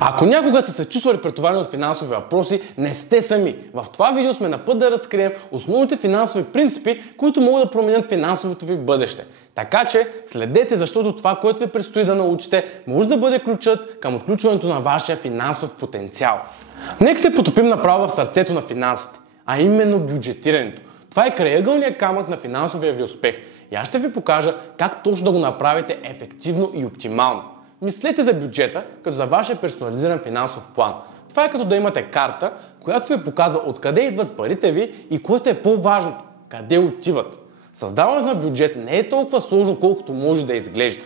Ако някога са се чувствали претоварени от финансови въпроси, не сте сами. В това видео сме на път да разкрием основните финансови принципи, които могат да променят финансовото ви бъдеще. Така че следете, защото това, което ви предстои да научите, може да бъде ключът към отключването на вашия финансов потенциал. Нека се потопим направо в сърцето на финансите, а именно бюджетирането. Това е крайъгълният камък на финансовия ви успех. И аз ще ви покажа как точно да го направите ефективно и оптимално. Мислете за бюджета като за вашия персонализиран финансов план. Това е като да имате карта, която ви показва откъде идват парите ви и което е по-важното – къде отиват. Създаването на бюджет не е толкова сложно, колкото може да изглежда.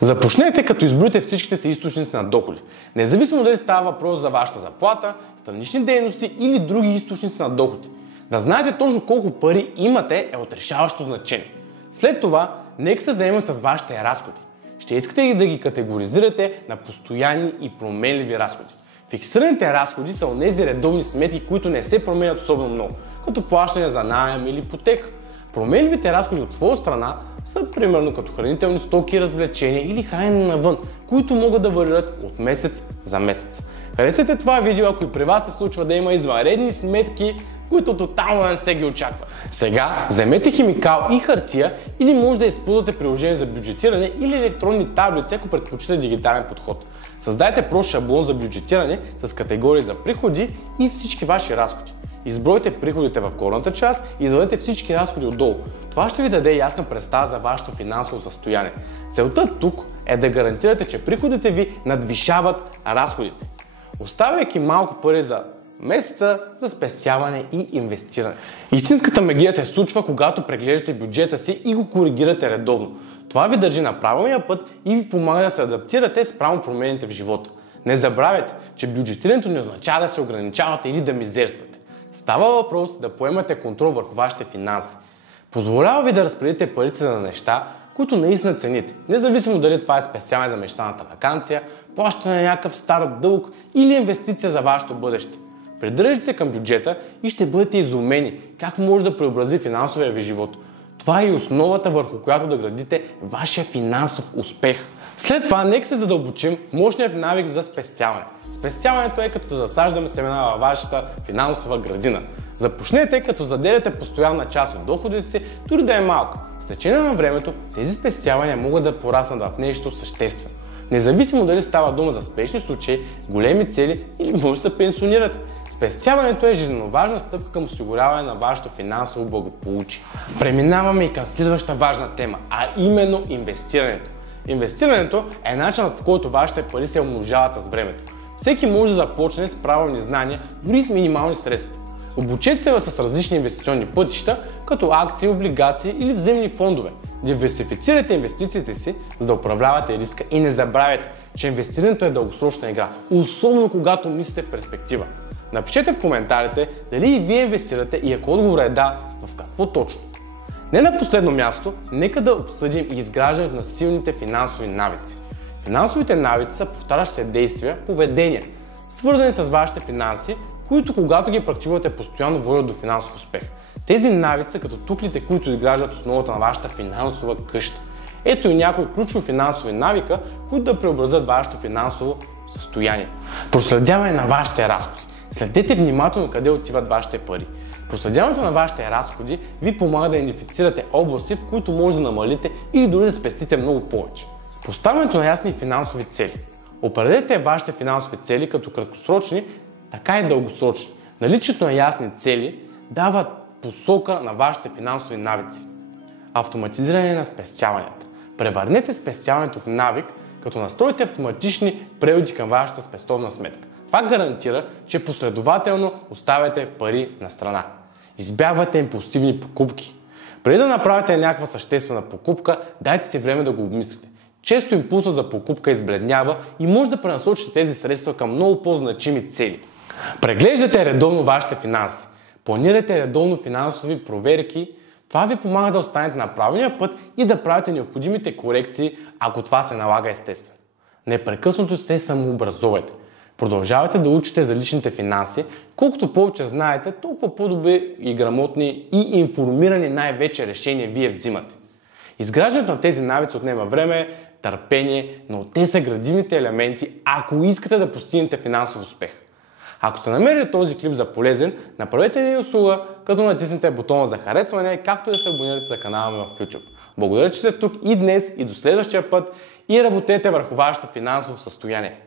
Започнете като изброите всичките си източници на доходи. Независимо дали става въпрос за вашата заплата, странични дейности или други източници на доходи. Да знаете точно колко пари имате е от решаващо значение. След това, нека се заемем с вашите разходи. Ще искате да ги категоризирате на постоянни и променливи разходи. Фиксираните разходи са онези редовни сметки, които не се променят особено много, като плащане за наем или ипотека. Променливите разходи от своя страна са примерно като хранителни стоки, развлечения или хранене навън, които могат да варират от месец за месец. Харесайте това видео, ако и при вас се случва да има извънредни сметки, които тотално не сте ги очаквали. Сега вземете химикал и хартия или може да използвате приложение за бюджетиране или електронни таблици, ако предпочитате дигитален подход. Създайте прост шаблон за бюджетиране с категории за приходи и всички ваши разходи. Избройте приходите в горната част и извадете всички разходи отдолу. Това ще ви даде ясна представа за вашето финансово състояние. Целта тук е да гарантирате, че приходите ви надвишават разходите. Оставяйки малко пари за месеца за спестяване и инвестиране. Истинската магия се случва, когато преглеждате бюджета си и го коригирате редовно. Това ви държи на правилния път и ви помага да се адаптирате спрямо промените в живота. Не забравяйте, че бюджетирането не означава да се ограничавате или да мизерствате. Става въпрос да поемате контрол върху вашите финанси. Позволява ви да разпределите парите за неща, които наистина цените. Независимо дали това е спестяване за мечтаната ваканция, плащане на някакъв стар дълг или инвестиция за вашето бъдеще. Придържайте се към бюджета и ще бъдете изумени как може да преобрази финансовия ви живот. Това е и основата, върху която да градите вашия финансов успех. След това нека се задълбочим в мощния навик за спестяване. Спестяването е като да засаждаме семена във вашата финансова градина. Започнете като заделяте постоянна част от доходите си, дори да е малка. С течение на времето тези спестявания могат да пораснат в нещо съществено. Независимо дали става дума за спешни случаи, големи цели или може да се пенсионирате. Спестяването е жизненно важна стъпка към осигуряване на вашето финансово благополучие. Преминаваме и към следващата важна тема, а именно инвестирането. Инвестирането е начинът, по който вашите пари се умножават с времето. Всеки може да започне с правилни знания, дори с минимални средства. Обучете се с различни инвестиционни пътища, като акции, облигации или взаимни фондове. Диверсифицирайте инвестициите си, за да управлявате риска и не забравяйте, че инвестирането е дългосрочна игра, особено когато мислите в перспектива. Напишете в коментарите дали и вие инвестирате и ако отговорът е да, в какво точно. Не на последно място, нека да обсъдим и изграждането на силните финансови навици. Финансовите навици са повтарящи се действия, поведения, свързани с вашите финанси, които когато ги практикувате постоянно водят до финансов успех. Тези навици са като туклите, които изграждат основата на вашата финансова къща. Ето и някои ключови финансови навика, които да преобразят вашето финансово състояние. Проследяване на вашите разходи. Следете внимателно къде отиват вашите пари. Проследяването на вашите разходи ви помага да идентифицирате области, в които може да намалите или дори да спестите много повече. Поставянето на ясни финансови цели. Определете вашите финансови цели като краткосрочни, така и дългосрочни. Наличието на ясни цели дава посока на вашите финансови навици. Автоматизиране на спестяванията. Превърнете спестяването в навик, като настроите автоматични преводи към вашата спестовна сметка. Това гарантира, че последователно оставяте пари на страна. Избягвайте импулсивни покупки. Преди да направите някаква съществена покупка, дайте си време да го обмислите. Често импулсът за покупка избледнява и може да пренасочите тези средства към много по-значими цели. Преглеждайте редовно вашите финанси. Планирайте редовно финансови проверки. Това ви помага да останете на правилния път и да правите необходимите корекции, ако това се налага естествено. Непрекъснато се самообразовайте. Продължавайте да учите за личните финанси. Колкото повече знаете, толкова по-добри и грамотни и информирани най-вече решения вие взимате. Изграждането на тези навици отнема време, търпение, но те са градивните елементи, ако искате да постигнете финансов успех. Ако сте намерили този клип за полезен, направете ни услуга, като натиснете бутона за харесване, както и да се абонирате за канала ми в YouTube. Благодаря, че сте тук и днес, и до следващия път, и работете върху вашето финансово състояние.